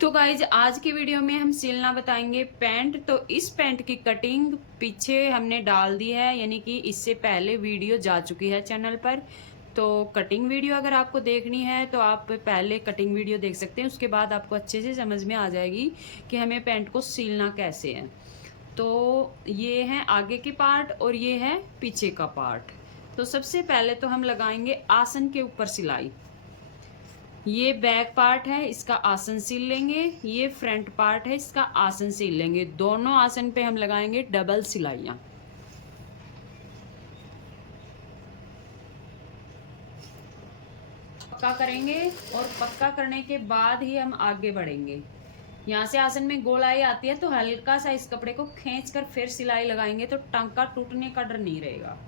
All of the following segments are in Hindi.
तो गाइज आज की वीडियो में हम सिलना बताएंगे पैंट। तो इस पैंट की कटिंग पीछे हमने डाल दी है, यानी कि इससे पहले वीडियो जा चुकी है चैनल पर। तो कटिंग वीडियो अगर आपको देखनी है तो आप पहले कटिंग वीडियो देख सकते हैं, उसके बाद आपको अच्छे से समझ में आ जाएगी कि हमें पैंट को सिलना कैसे है। तो ये है आगे के पार्ट और ये है पीछे का पार्ट। तो सबसे पहले तो हम लगाएंगे आसन के ऊपर सिलाई। ये बैक पार्ट है, इसका आसन सिल लेंगे। ये फ्रंट पार्ट है, इसका आसन सिल लेंगे। दोनों आसन पे हम लगाएंगे डबल सिलाइयाँ। पक्का करेंगे और पक्का करने के बाद ही हम आगे बढ़ेंगे। यहाँ से आसन में गोलाई आती है तो हल्का सा इस कपड़े को खींच कर फिर सिलाई लगाएंगे तो टांका टूटने का डर नहीं रहेगा।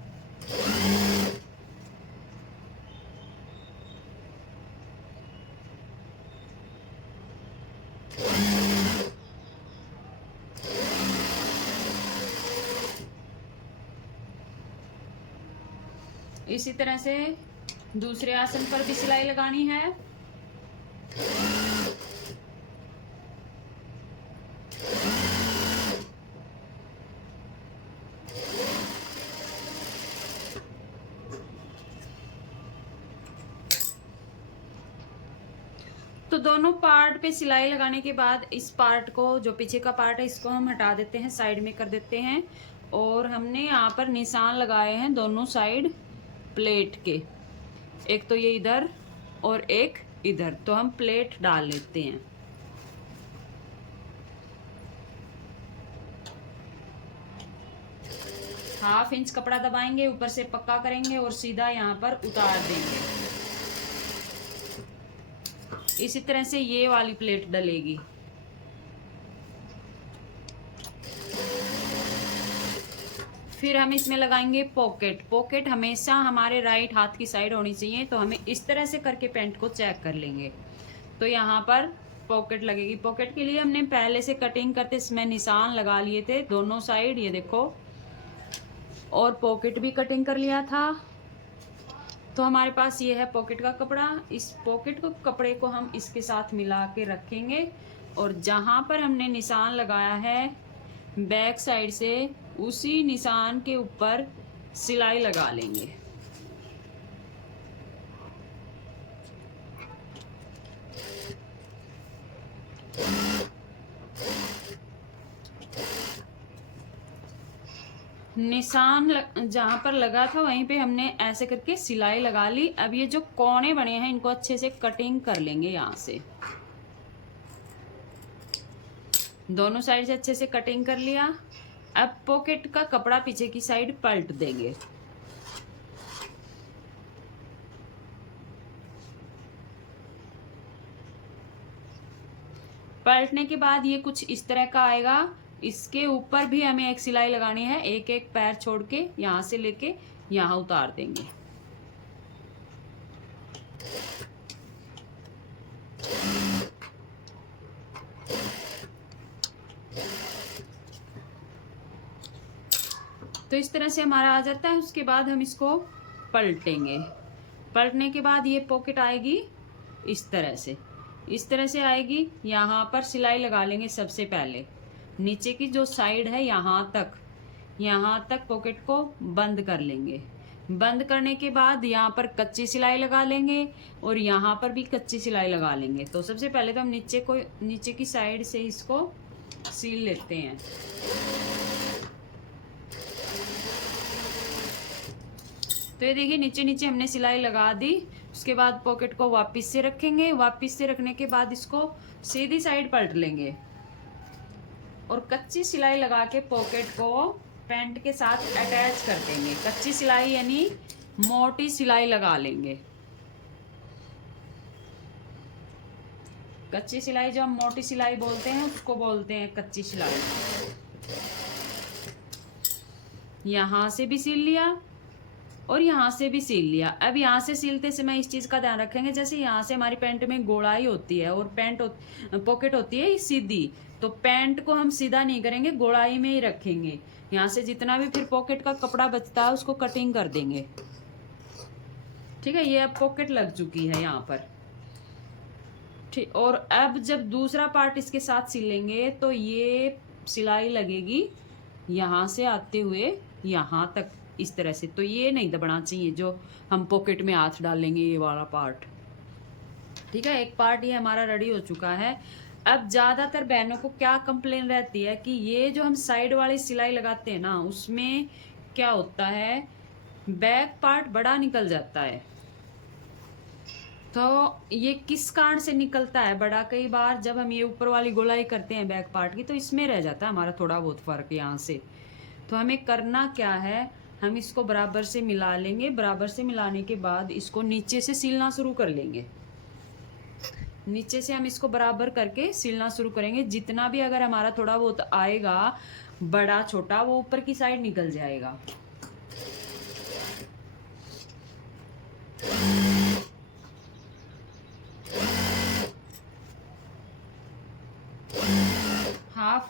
इसी तरह से दूसरे आसन पर भी सिलाई लगानी है। तो दोनों पार्ट पे सिलाई लगाने के बाद इस पार्ट को, जो पीछे का पार्ट है, इसको हम हटा देते हैं, साइड में कर देते हैं। और हमने यहाँ पर निशान लगाए हैं दोनों साइड प्लेट के, एक तो ये इधर और एक इधर। तो हम प्लेट डाल लेते हैं। ½ इंच कपड़ा दबाएंगे, ऊपर से पक्का करेंगे और सीधा यहाँ पर उतार देंगे। इसी तरह से ये वाली प्लेट डलेगी। फिर हम इसमें लगाएंगे पॉकेट। पॉकेट हमेशा हमारे राइट हाथ की साइड होनी चाहिए। तो हमें इस तरह से करके पैंट को चेक कर लेंगे। तो यहाँ पर पॉकेट लगेगी। पॉकेट के लिए हमने पहले से कटिंग करते इसमें निशान लगा लिए थे दोनों साइड, ये देखो, और पॉकेट भी कटिंग कर लिया था। तो हमारे पास ये है पॉकेट का कपड़ा। इस पॉकेट को कपड़े को हम इसके साथ मिला के रखेंगे और जहाँ पर हमने निशान लगाया है बैक साइड से, उसी निशान के ऊपर सिलाई लगा लेंगे। निशान जहाँ पर लगा था वहीं पे हमने ऐसे करके सिलाई लगा ली। अब ये जो कोने बने हैं इनको अच्छे से कटिंग कर लेंगे। यहाँ से दोनों साइड से अच्छे से कटिंग कर लिया। अब पॉकेट का कपड़ा पीछे की साइड पलट देंगे। पलटने के बाद ये कुछ इस तरह का आएगा। इसके ऊपर भी हमें एक सिलाई लगानी है, एक एक पैर छोड़ के यहाँ से लेके यहाँ उतार देंगे। तो इस तरह से हमारा आ जाता है। उसके बाद हम इसको पलटेंगे। पलटने के बाद ये पॉकेट आएगी इस तरह से आएगी। यहाँ पर सिलाई लगा लेंगे। सबसे पहले नीचे की जो साइड है यहाँ तक पॉकेट को बंद कर लेंगे। बंद करने के बाद यहाँ पर कच्ची सिलाई लगा लेंगे और यहाँ पर भी कच्ची सिलाई लगा लेंगे। तो सबसे पहले तो हम नीचे की साइड से इसको सील लेते हैं। तो ये देखिए नीचे हमने सिलाई लगा दी। उसके बाद पॉकेट को वापस से रखेंगे। वापस से रखने के बाद इसको सीधी साइड पलट लेंगे और कच्ची सिलाई लगा के पॉकेट को पैंट के साथ अटैच कर देंगे। कच्ची सिलाई यानी मोटी सिलाई लगा लेंगे। कच्ची सिलाई जो हम मोटी सिलाई बोलते हैं उसको बोलते हैं कच्ची सिलाई। यहाँ से भी सिल लिया और यहाँ से भी सील लिया। अब यहाँ से सीलते समय इस चीज़ का ध्यान रखेंगे, जैसे यहाँ से हमारी पैंट में गोलाई होती है और पॉकेट होती है सीधी, तो पैंट को हम सीधा नहीं करेंगे, गोलाई में ही रखेंगे। यहाँ से जितना भी फिर पॉकेट का कपड़ा बचता है उसको कटिंग कर देंगे। ठीक है, ये अब पॉकेट लग चुकी है यहाँ पर। ठीक। और अब जब दूसरा पार्ट इसके साथ सिलेंगे तो ये सिलाई लगेगी यहाँ से आते हुए यहाँ तक, इस तरह से। तो ये नहीं दबना चाहिए जो हम पॉकेट में हाथ डालेंगे, ये वाला पार्ट। ठीक है, एक पार्ट ये हमारा रेडी हो चुका है। अब ज्यादातर बहनों को क्या कंप्लेन रहती है कि ये जो हम साइड वाली सिलाई लगाते हैं ना, उसमें क्या होता है, बैक पार्ट बड़ा निकल जाता है। तो ये किस कारण से निकलता है बड़ा? कई बार जब हम ये ऊपर वाली गोलाई करते हैं बैक पार्ट की, तो इसमें रह जाता है हमारा थोड़ा बहुत फर्क यहाँ से। तो हमें करना क्या है, हम इसको बराबर से मिला लेंगे। बराबर से मिलाने के बाद इसको नीचे से सिलना शुरू कर लेंगे। नीचे से हम इसको बराबर करके सिलना शुरू करेंगे। जितना भी अगर हमारा थोड़ा बहुत आएगा बड़ा छोटा, वो ऊपर की साइड निकल जाएगा।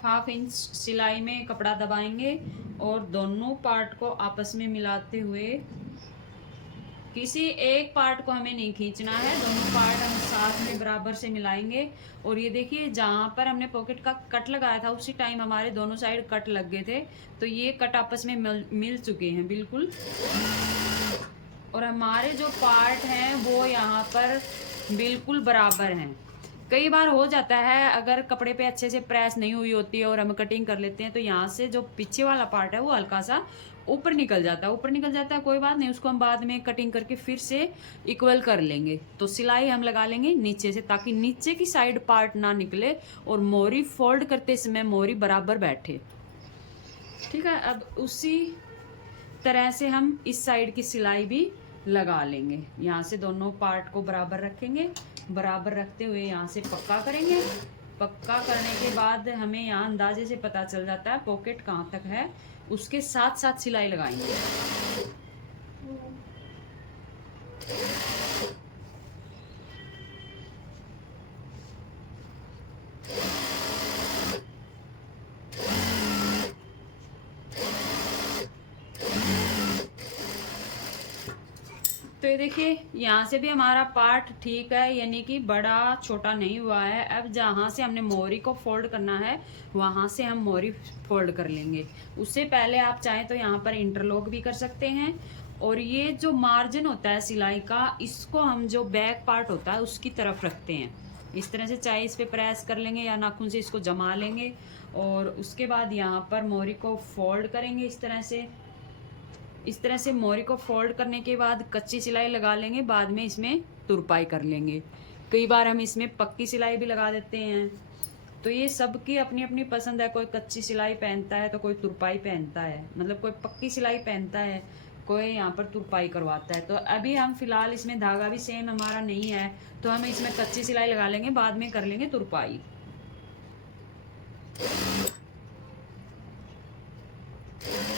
हाफ इंच सिलाई में कपड़ा दबाएंगे और दोनों पार्ट को आपस में मिलाते हुए, किसी एक पार्ट को हमें नहीं खींचना है, दोनों पार्ट हम साथ में बराबर से मिलाएंगे। और ये देखिए, जहाँ पर हमने पॉकेट का कट लगाया था उसी टाइम हमारे दोनों साइड कट लग गए थे, तो ये कट आपस में मिल चुके हैं बिल्कुल। और हमारे जो पार्ट हैं वो यहाँ पर बिल्कुल बराबर हैं। कई बार हो जाता है अगर कपड़े पे अच्छे से प्रेस नहीं हुई होती है और हम कटिंग कर लेते हैं, तो यहाँ से जो पीछे वाला पार्ट है वो हल्का सा ऊपर निकल जाता है। ऊपर निकल जाता है, कोई बात नहीं, उसको हम बाद में कटिंग करके फिर से इक्वल कर लेंगे। तो सिलाई हम लगा लेंगे नीचे से, ताकि नीचे की साइड पार्ट ना निकले और मोहरी फोल्ड करते समय मोहरी बराबर बैठे। ठीक है, अब उसी तरह से हम इस साइड की सिलाई भी लगा लेंगे। यहाँ से दोनों पार्ट को बराबर रखेंगे, बराबर रखते हुए यहाँ से पक्का करेंगे। पक्का करने के बाद हमें यहाँ अंदाजे से पता चल जाता है पॉकेट कहाँ तक है, उसके साथ साथ सिलाई लगाएंगे। तो ये देखिए, यहाँ से भी हमारा पार्ट ठीक है, यानी कि बड़ा छोटा नहीं हुआ है। अब जहाँ से हमने मोहरी को फोल्ड करना है वहाँ से हम मोहरी फोल्ड कर लेंगे। उससे पहले आप चाहें तो यहाँ पर इंटरलॉक भी कर सकते हैं। और ये जो मार्जिन होता है सिलाई का, इसको हम जो बैक पार्ट होता है उसकी तरफ रखते हैं। इस तरह से चाहे इस पर प्रेस कर लेंगे या नाखून से इसको जमा लेंगे। और उसके बाद यहाँ पर मोहरी को फोल्ड करेंगे इस तरह से। इस तरह से मोहरी को फोल्ड करने के बाद कच्ची सिलाई लगा लेंगे, बाद में इसमें तुरपाई कर लेंगे। कई बार हम इसमें पक्की सिलाई भी लगा देते हैं। तो ये सबकी अपनी अपनी पसंद है, कोई कच्ची सिलाई पहनता है तो कोई तुरपाई पहनता है, मतलब कोई पक्की सिलाई पहनता है, कोई यहाँ पर तुरपाई करवाता है। तो अभी हम फिलहाल इसमें धागा भी सेम हमारा नहीं है, तो हम इसमें कच्ची सिलाई लगा लेंगे, बाद में कर लेंगे तुरपाई।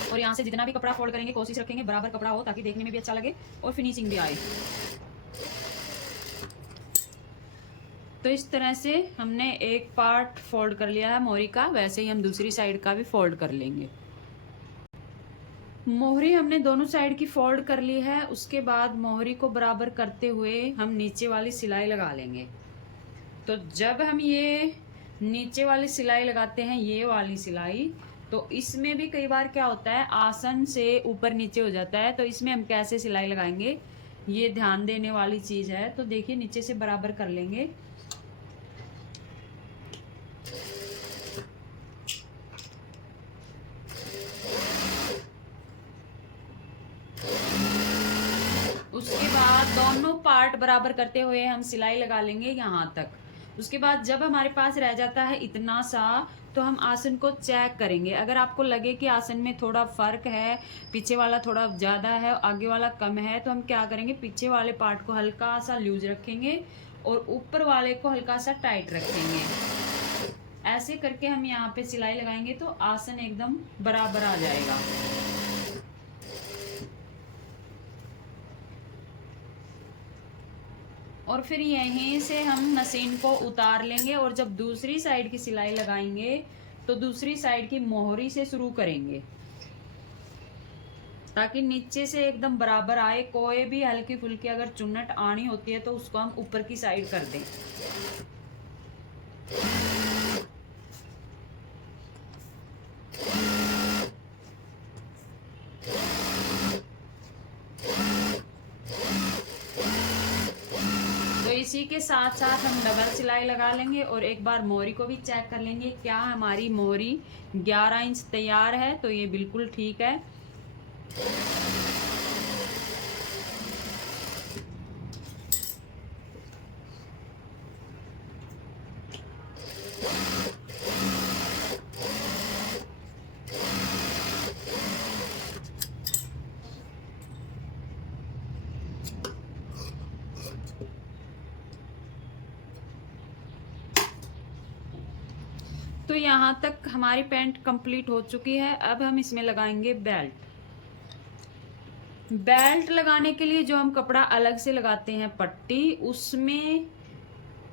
और यहाँ से जितना भी कपड़ा फोल्ड करेंगे कोशिश रखेंगे बराबर कपड़ा हो, ताकि देखने में भी अच्छा लगे और फिनिशिंग भी आए। तो इस तरह से हमने एक पार्ट फोल्ड कर लिया है मोहरी का, वैसे ही हम दूसरी साइड का भी फोल्ड कर लेंगे। मोहरी हमने दोनों साइड की फोल्ड कर ली है। उसके बाद मोहरी को बराबर करते हुए हम नीचे वाली सिलाई लगा लेंगे। तो जब हम ये नीचे वाली सिलाई लगाते हैं, ये वाली सिलाई, तो इसमें भी कई बार क्या होता है आसन से ऊपर नीचे हो जाता है। तो इसमें हम कैसे सिलाई लगाएंगे, ये ध्यान देने वाली चीज है। तो देखिए, नीचे से बराबर कर लेंगे। उसके बाद दोनों पार्ट बराबर करते हुए हम सिलाई लगा लेंगे यहाँ तक। उसके बाद जब हमारे पास रह जाता है इतना सा, तो हम आसन को चेक करेंगे। अगर आपको लगे कि आसन में थोड़ा फर्क है, पीछे वाला थोड़ा ज़्यादा है आगे वाला कम है, तो हम क्या करेंगे, पीछे वाले पार्ट को हल्का सा लूज रखेंगे और ऊपर वाले को हल्का सा टाइट रखेंगे। ऐसे करके हम यहाँ पे सिलाई लगाएंगे तो आसन एकदम बराबर आ जाएगा। और फिर यहीं से हम मशीन को उतार लेंगे और जब दूसरी साइड की सिलाई लगाएंगे तो दूसरी साइड की मोहरी से शुरू करेंगे, ताकि नीचे से एकदम बराबर आए। कोई भी हल्की फुल्की अगर चुन्नट आनी होती है तो उसको हम ऊपर की साइड कर दें। तो इसी के साथ साथ हम डबल सिलाई लगा लेंगे और एक बार मोहरी को भी चेक कर लेंगे। क्या हमारी मोहरी 11 इंच तैयार है, तो ये बिल्कुल ठीक है। तो यहाँ तक हमारी पैंट कंप्लीट हो चुकी है। अब हम इसमें लगाएंगे बेल्ट। बेल्ट लगाने के लिए जो हम कपड़ा अलग से लगाते हैं पट्टी, उसमें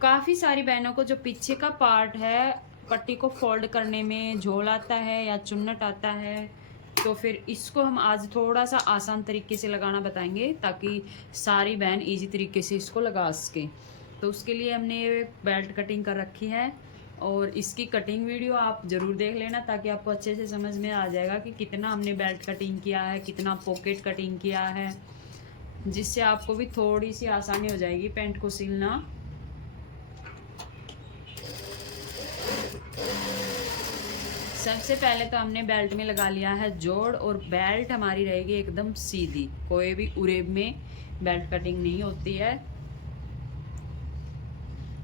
काफ़ी सारी बहनों को जो पीछे का पार्ट है पट्टी को फोल्ड करने में झोल आता है या चुन्नट आता है, तो फिर इसको हम आज थोड़ा सा आसान तरीके से लगाना बताएंगे ताकि सारी बहन इजी तरीके से इसको लगा सकें। तो उसके लिए हमने बेल्ट कटिंग कर रखी है और इसकी कटिंग वीडियो आप ज़रूर देख लेना ताकि आपको अच्छे से समझ में आ जाएगा कि कितना हमने बेल्ट कटिंग किया है, कितना पॉकेट कटिंग किया है, जिससे आपको भी थोड़ी सी आसानी हो जाएगी पैंट को सिलना। सबसे पहले तो हमने बेल्ट में लगा लिया है जोड़ और बेल्ट हमारी रहेगी एकदम सीधी, कोई भी उरेब में बेल्ट कटिंग नहीं होती है।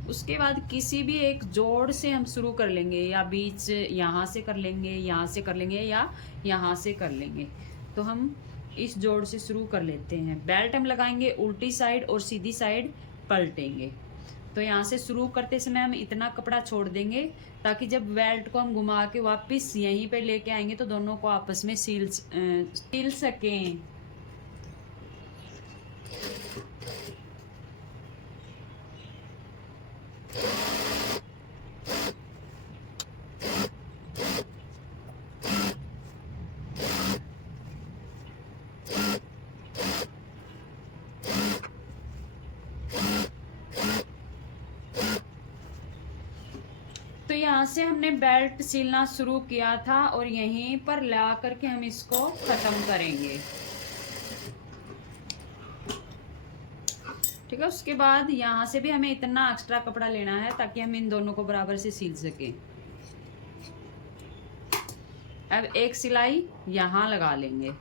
उसके बाद किसी भी एक जोड़ से हम शुरू कर लेंगे, या बीच यहाँ से कर लेंगे, यहाँ से कर लेंगे, या यहाँ से कर लेंगे। तो हम इस जोड़ से शुरू कर लेते हैं। बेल्ट हम लगाएंगे उल्टी साइड और सीधी साइड पलटेंगे। तो यहाँ से शुरू करते समय हम इतना कपड़ा छोड़ देंगे ताकि जब बेल्ट को हम घुमा के वापस यहीं पे लेके आएंगे तो दोनों को आपस में सिल सकें। तो यहाँ से हमने बेल्ट सिलना शुरू किया था और यहीं पर ला करके हम इसको खत्म करेंगे। ठीक है, उसके बाद यहाँ से भी हमें इतना एक्स्ट्रा कपड़ा लेना है ताकि हम इन दोनों को बराबर से सिल सकें। अब एक सिलाई यहाँ लगा लेंगे।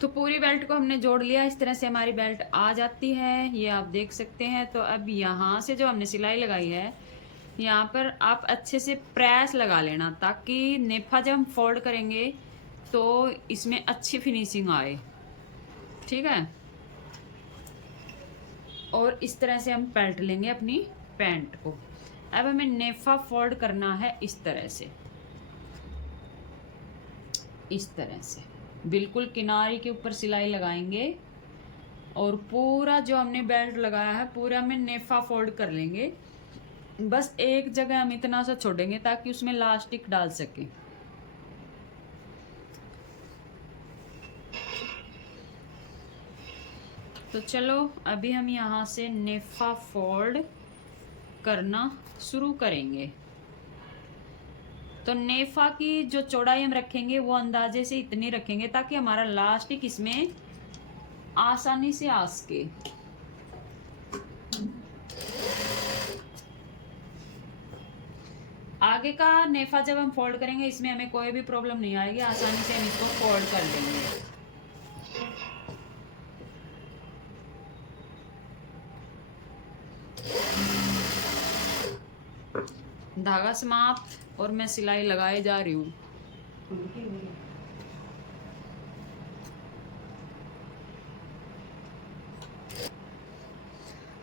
तो पूरी बेल्ट को हमने जोड़ लिया, इस तरह से हमारी बेल्ट आ जाती है, ये आप देख सकते हैं। तो अब यहाँ से जो हमने सिलाई लगाई है यहाँ पर आप अच्छे से प्रेस लगा लेना ताकि नेफा जब हम फोल्ड करेंगे तो इसमें अच्छी फिनिशिंग आए। ठीक है, और इस तरह से हम पलट लेंगे अपनी पैंट को। अब हमें नेफा फोल्ड करना है इस तरह से, इस तरह से बिल्कुल किनारे के ऊपर सिलाई लगाएंगे और पूरा जो हमने बेल्ट लगाया है पूरा में नेफा फोल्ड कर लेंगे। बस एक जगह हम इतना सा छोड़ेंगे ताकि उसमें लास्टिक डाल सके। तो चलो अभी हम यहाँ से नेफा फोल्ड करना शुरू करेंगे। तो नेफा की जो चौड़ाई हम रखेंगे वो अंदाजे से इतनी रखेंगे ताकि हमारा लास्टिक इसमें आसानी से आ सके। आगे का नेफा जब हम फोल्ड करेंगे इसमें हमें कोई भी प्रॉब्लम नहीं आएगी, आसानी से हम इसको फोल्ड कर लेंगे। धागा समाप्त और मैं सिलाई लगाए जा रही हूँ।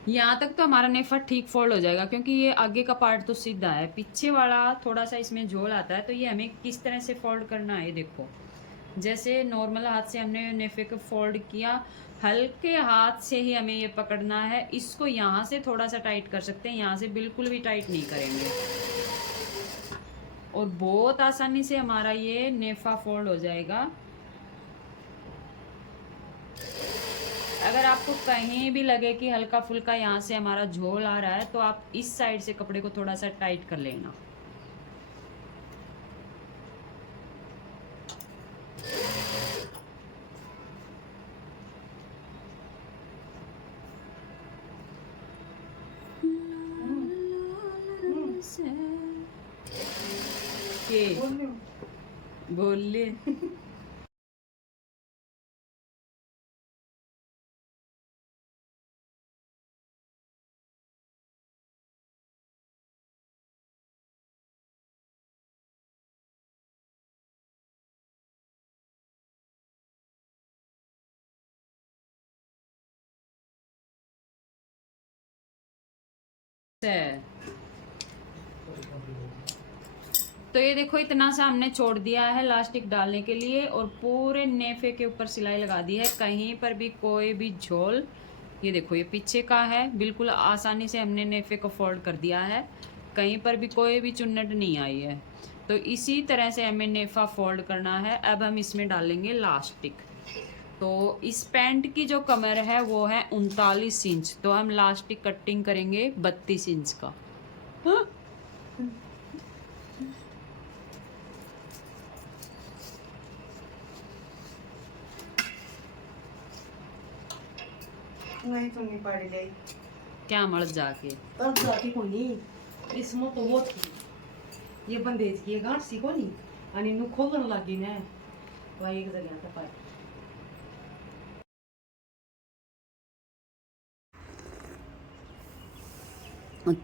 यहाँ तक तो हमारा नेफा ठीक फोल्ड हो जाएगा क्योंकि ये आगे का पार्ट तो सीधा है, पीछे वाला थोड़ा सा इसमें झोल आता है। तो ये हमें किस तरह से फोल्ड करना है, देखो जैसे नॉर्मल हाथ से हमने नेफे को फोल्ड किया, हल्के हाथ से ही हमें ये पकड़ना है। इसको यहाँ से थोड़ा सा टाइट कर सकते हैं, यहाँ से बिल्कुल भी टाइट नहीं करेंगे और बहुत आसानी से हमारा ये नेफा फोल्ड हो जाएगा। अगर आपको कहीं भी लगे कि हल्का फुल्का यहाँ से हमारा झोल आ रहा है तो आप इस साइड से कपड़े को थोड़ा सा टाइट कर लेना। बोल ले। तो ये देखो इतना सा हमने छोड़ दिया है लास्टिक डालने के लिए और पूरे नेफे के ऊपर सिलाई लगा दी है। कहीं पर भी कोई भी झोल, ये देखो ये पीछे का है, बिल्कुल आसानी से हमने नेफे को फोल्ड कर दिया है, कहीं पर भी कोई भी चुन्नट नहीं आई है। तो इसी तरह से हमें नेफा फोल्ड करना है। अब हम इसमें डालेंगे लास्टिक। तो इस पैंट की जो कमर है वो है 39 इंच, तो हम लास्टिक कटिंग करेंगे 32 इंच का। हाँ? नहीं तुम्ही पाडले क्या मर्द जाके और जाती कोणी इसमें तो वो थी ये बंदेज की गांठ सी कोणी आणि नु खोलन लागी ना वही एक जगह पे पाय।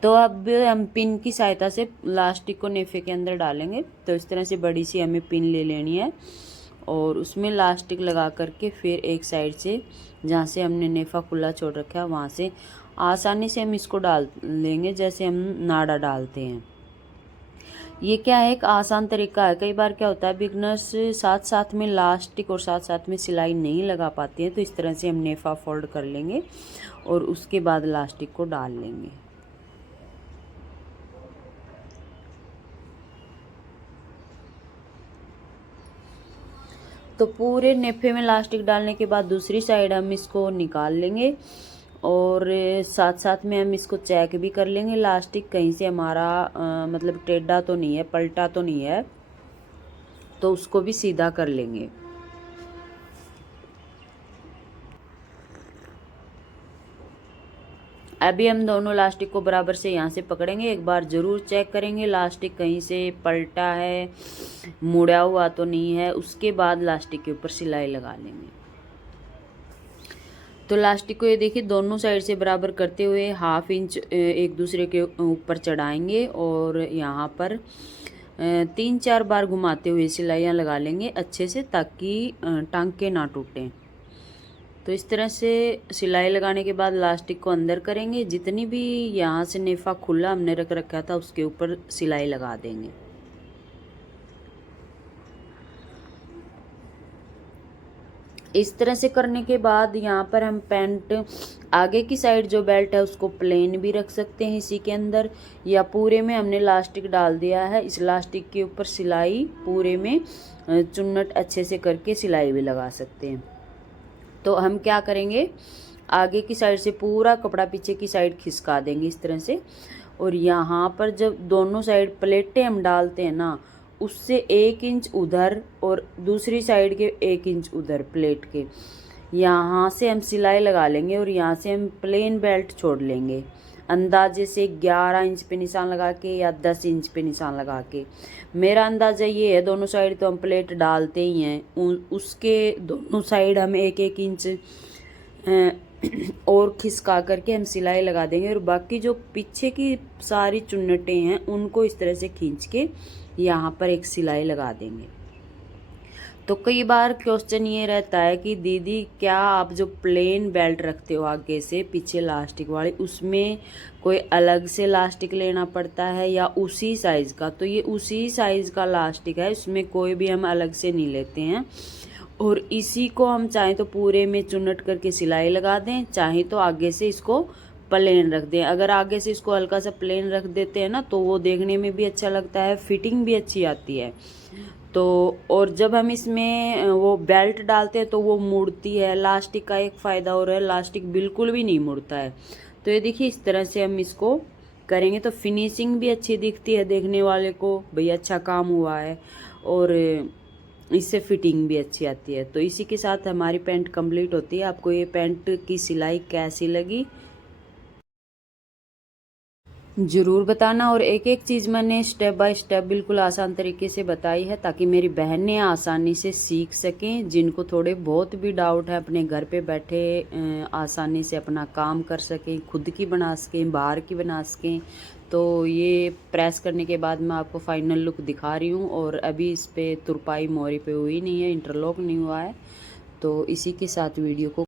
तो अब हम पिन की सहायता से लास्टिक को नेफे के अंदर डालेंगे। तो इस तरह से बड़ी सी हमें पिन ले लेनी है और उसमें लास्टिक लगा करके फिर एक साइड से जहाँ से हमने नेफा खुला छोड़ रखा है वहाँ से आसानी से हम इसको डाल लेंगे, जैसे हम नाड़ा डालते हैं। ये क्या है, एक आसान तरीका है। कई बार क्या होता है बिगनर्स साथ साथ में लास्टिक और साथ साथ में सिलाई नहीं लगा पाती हैं, तो इस तरह से हम नेफा फोल्ड कर लेंगे और उसके बाद लास्टिक को डाल लेंगे। तो पूरे नेफे में लास्टिक डालने के बाद दूसरी साइड हम इसको निकाल लेंगे और साथ साथ में हम इसको चेक भी कर लेंगे लास्टिक कहीं से हमारा मतलब टेढ़ा तो नहीं है, पलटा तो नहीं है, तो उसको भी सीधा कर लेंगे। अभी हम दोनों लास्टिक को बराबर से यहाँ से पकड़ेंगे, एक बार ज़रूर चेक करेंगे लास्टिक कहीं से पलटा है, मुड़ा हुआ तो नहीं है, उसके बाद लास्टिक के ऊपर सिलाई लगा लेंगे। तो लास्टिक को ये देखिए दोनों साइड से बराबर करते हुए हाफ इंच एक दूसरे के ऊपर चढ़ाएंगे और यहाँ पर 3-4 बार घुमाते हुए सिलाइयाँ लगा लेंगे अच्छे से, ताकि टांके ना टूटें। तो इस तरह से सिलाई लगाने के बाद लास्टिक को अंदर करेंगे, जितनी भी यहाँ से नेफा खुला हमने रख रखा था उसके ऊपर सिलाई लगा देंगे। इस तरह से करने के बाद यहाँ पर हम पैंट आगे की साइड जो बेल्ट है उसको प्लेन भी रख सकते हैं इसी के अंदर, या पूरे में हमने लास्टिक डाल दिया है, इस लास्टिक के ऊपर सिलाई पूरे में चुन्नट अच्छे से करके सिलाई भी लगा सकते हैं। तो हम क्या करेंगे, आगे की साइड से पूरा कपड़ा पीछे की साइड खिसका देंगे इस तरह से, और यहाँ पर जब दोनों साइड प्लेटें हम डालते हैं ना, उससे 1 इंच उधर और दूसरी साइड के 1 इंच उधर प्लेट के, यहाँ से हम सिलाई लगा लेंगे और यहाँ से हम प्लेन बेल्ट छोड़ लेंगे अंदाजे से 11 इंच पे निशान लगा के या 10 इंच पे निशान लगा के। मेरा अंदाज़ा ये है, दोनों साइड तो हम प्लेट डालते ही हैं, उसके दोनों साइड हम 1-1 इंच और खिसका करके हम सिलाई लगा देंगे और बाकी जो पीछे की सारी चुन्नटें हैं उनको इस तरह से खींच के यहाँ पर एक सिलाई लगा देंगे। तो कई बार क्वेश्चन ये रहता है कि दीदी क्या आप जो प्लेन बेल्ट रखते हो आगे से पीछे लास्टिक वाली, उसमें कोई अलग से लास्टिक लेना पड़ता है या उसी साइज़ का? तो ये उसी साइज़ का लास्टिक है, इसमें कोई भी हम अलग से नहीं लेते हैं और इसी को हम चाहें तो पूरे में चुन्नट करके सिलाई लगा दें, चाहे तो आगे से इसको प्लेन रख दें। अगर आगे से इसको हल्का सा प्लेन रख देते हैं ना तो वो देखने में भी अच्छा लगता है, फिटिंग भी अच्छी आती है। तो और जब हम इसमें वो बेल्ट डालते हैं तो वो मुड़ती है। लास्टिक का एक फ़ायदा और है, लास्टिक बिल्कुल भी नहीं मुड़ता है। तो ये देखिए इस तरह से हम इसको करेंगे तो फिनिशिंग भी अच्छी दिखती है देखने वाले को, भाई अच्छा काम हुआ है, और इससे फिटिंग भी अच्छी आती है। तो इसी के साथ हमारी पैंट कंप्लीट होती है। आपको ये पैंट की सिलाई कैसी लगी ज़रूर बताना। और एक एक चीज़ मैंने स्टेप बाय स्टेप बिल्कुल आसान तरीके से बताई है ताकि मेरी बहनें आसानी से सीख सकें। जिनको थोड़े बहुत भी डाउट है अपने घर पे बैठे आसानी से अपना काम कर सकें, खुद की बना सकें, बाहर की बना सकें। तो ये प्रेस करने के बाद मैं आपको फाइनल लुक दिखा रही हूँ। और अभी इस पर तुरपाई मोरी पे हुई नहीं है, इंटरलॉक नहीं हुआ है। तो इसी के साथ वीडियो को